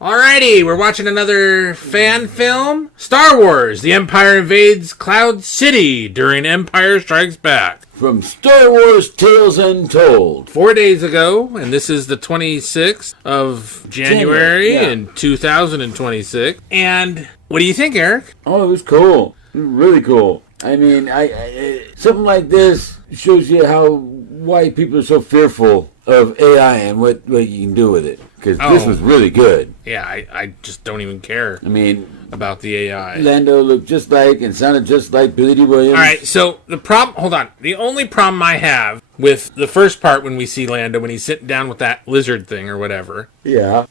Alrighty, we're watching another fan film. Star Wars, The Empire Invades Cloud City during Empire Strikes Back. From Star Wars Tales Untold. 4 days ago, and this is the 26th of January in 2026. And what do you think, Eric? Oh, it was cool. Really cool. I mean, something like this shows you why people are so fearful of AI and what you can do with it. Because this was really good. Yeah, I just don't even care. About the AI. Lando looked just like and sounded just like Billy D. Williams. All right, so hold on. The only problem I have with the first part when we see Lando, when he's sitting down with that lizard thing or whatever,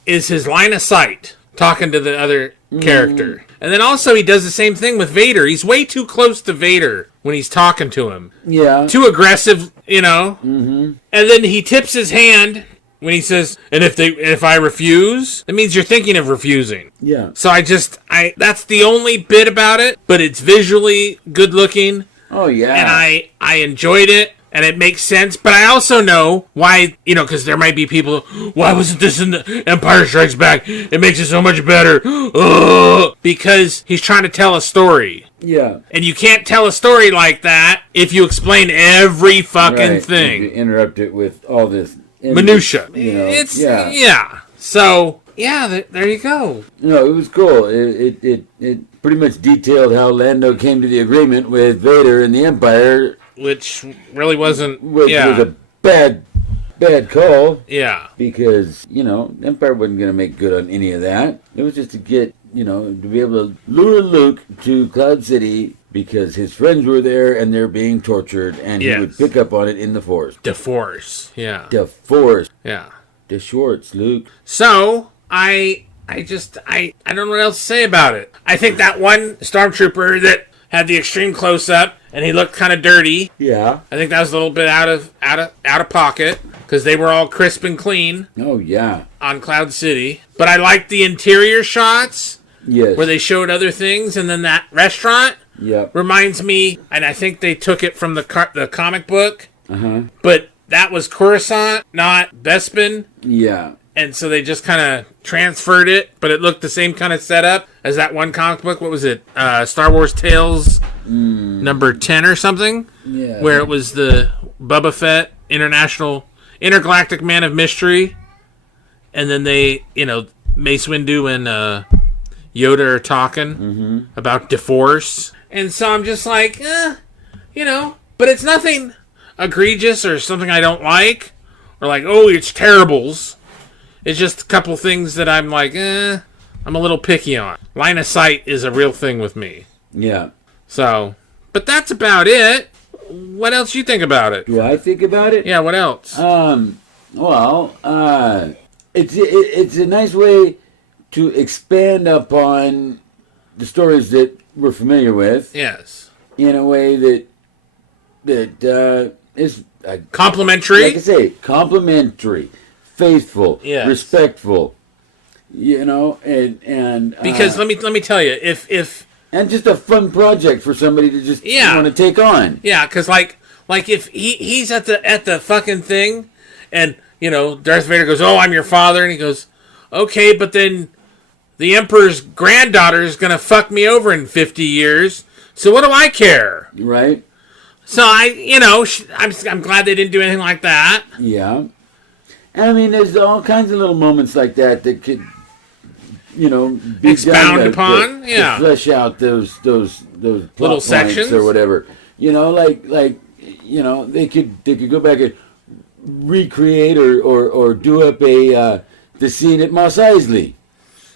is his line of sight talking to the other character. And then also he does the same thing with Vader. He's way too close to Vader when he's talking to him. Yeah. Too aggressive, you know? Mm-hmm. And then he tips his hand when he says, and if I refuse, that means you're thinking of refusing. Yeah. So that's the only bit about it, but it's visually good looking. Oh, yeah. And I enjoyed it, and it makes sense, but I also know why, because there might be people, why wasn't this in the Empire Strikes Back? It makes it so much better. Because he's trying to tell a story. Yeah. And you can't tell a story like that if you explain every fucking thing. If you interrupt it with all this minutia. So there you go. No, it was cool. It pretty much detailed how Lando came to the agreement with Vader and the Empire, which really wasn't. Which was a bad call. Yeah. Because Empire wasn't going to make good on any of that. It was just to get to be able to lure Luke to Cloud City. Because his friends were there and they're being tortured, and he would pick up on it in the Force. The Force, yeah. The Force. Yeah. The Schwartz, Luke. So, I don't know what else to say about it. I think that one stormtrooper that had the extreme close-up, and he looked kind of dirty. Yeah. I think that was a little bit out of pocket, because they were all crisp and clean. Oh, yeah. On Cloud City. But I liked the interior shots. Yes. Where they showed other things, and then that restaurant. Yep. Reminds me, and I think they took it from the comic book. Uh-huh. But that was Coruscant, not Bespin. Yeah. And so they just kind of transferred it, but it looked the same kind of setup as that one comic book. What was it? Star Wars Tales number 10 or something? Yeah. Where it was the Boba Fett Intergalactic Man of Mystery. And then they, Mace Windu and Yoda are talking about DeForce. And so I'm just like, but it's nothing egregious or something I don't like. Or like, oh, it's terribles. It's just a couple things that I'm like, I'm a little picky on. Line of sight is a real thing with me. Yeah. So, but that's about it. What else do you think about it? Do I think about it? Yeah, what else? It's a nice way to expand upon the stories that we're familiar with. Yes. In a way that is complimentary. Like I say, complimentary, faithful, respectful. And because let me tell you, if and just a fun project for somebody to just want to take on. Yeah, because like if he's at the fucking thing, and Darth Vader goes, "Oh, I'm your father," and he goes, "Okay, but then the Emperor's granddaughter is gonna fuck me over in 50 years. So what do I care?" Right. So I'm glad they didn't do anything like that. Yeah. And there's all kinds of little moments like that could, be expound upon, to flesh out those little sections or whatever. They could go back and recreate or do up the scene at Mos Eisley.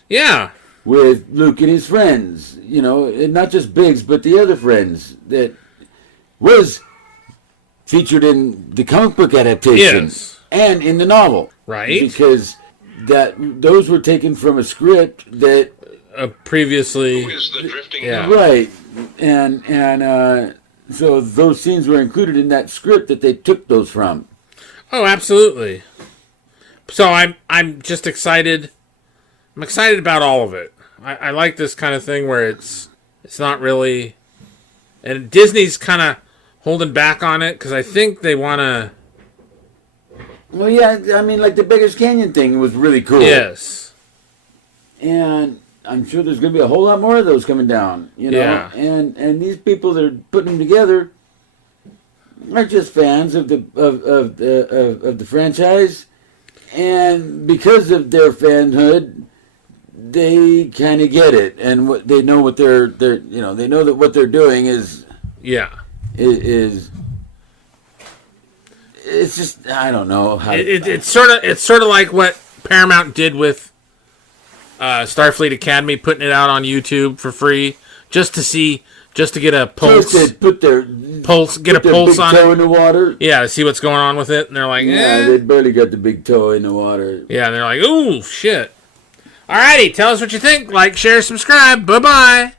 Yeah. With Luke and his friends, and not just Biggs, but the other friends that was featured in the comic book adaptation and in the novel. Right. Because those were taken from a script that previously. Who is the drifting right. And so those scenes were included in that script that they took those from. Oh, absolutely. So I'm just excited. I'm excited about all of it. I like this kind of thing where it's not really, and Disney's kind of holding back on it because I think they want to. Well, yeah, like the Beggar's Canyon thing was really cool. Yes. And I'm sure there's going to be a whole lot more of those coming down, you know. Yeah. And these people that are putting them together are just fans of the franchise, and because of their fanhood, they kind of get it, and what they know what they're they know that what they're doing is it's just I don't know how it's sort of like what Paramount did with Starfleet Academy, putting it out on YouTube for free just to get a pulse. First they put their pulse on big toe in the water. Yeah, to see what's going on with it, and they're like, they barely got the big toe in the water. Yeah, and they're like, ooh, shit. Alrighty, tell us what you think. Like, share, subscribe. Bye-bye.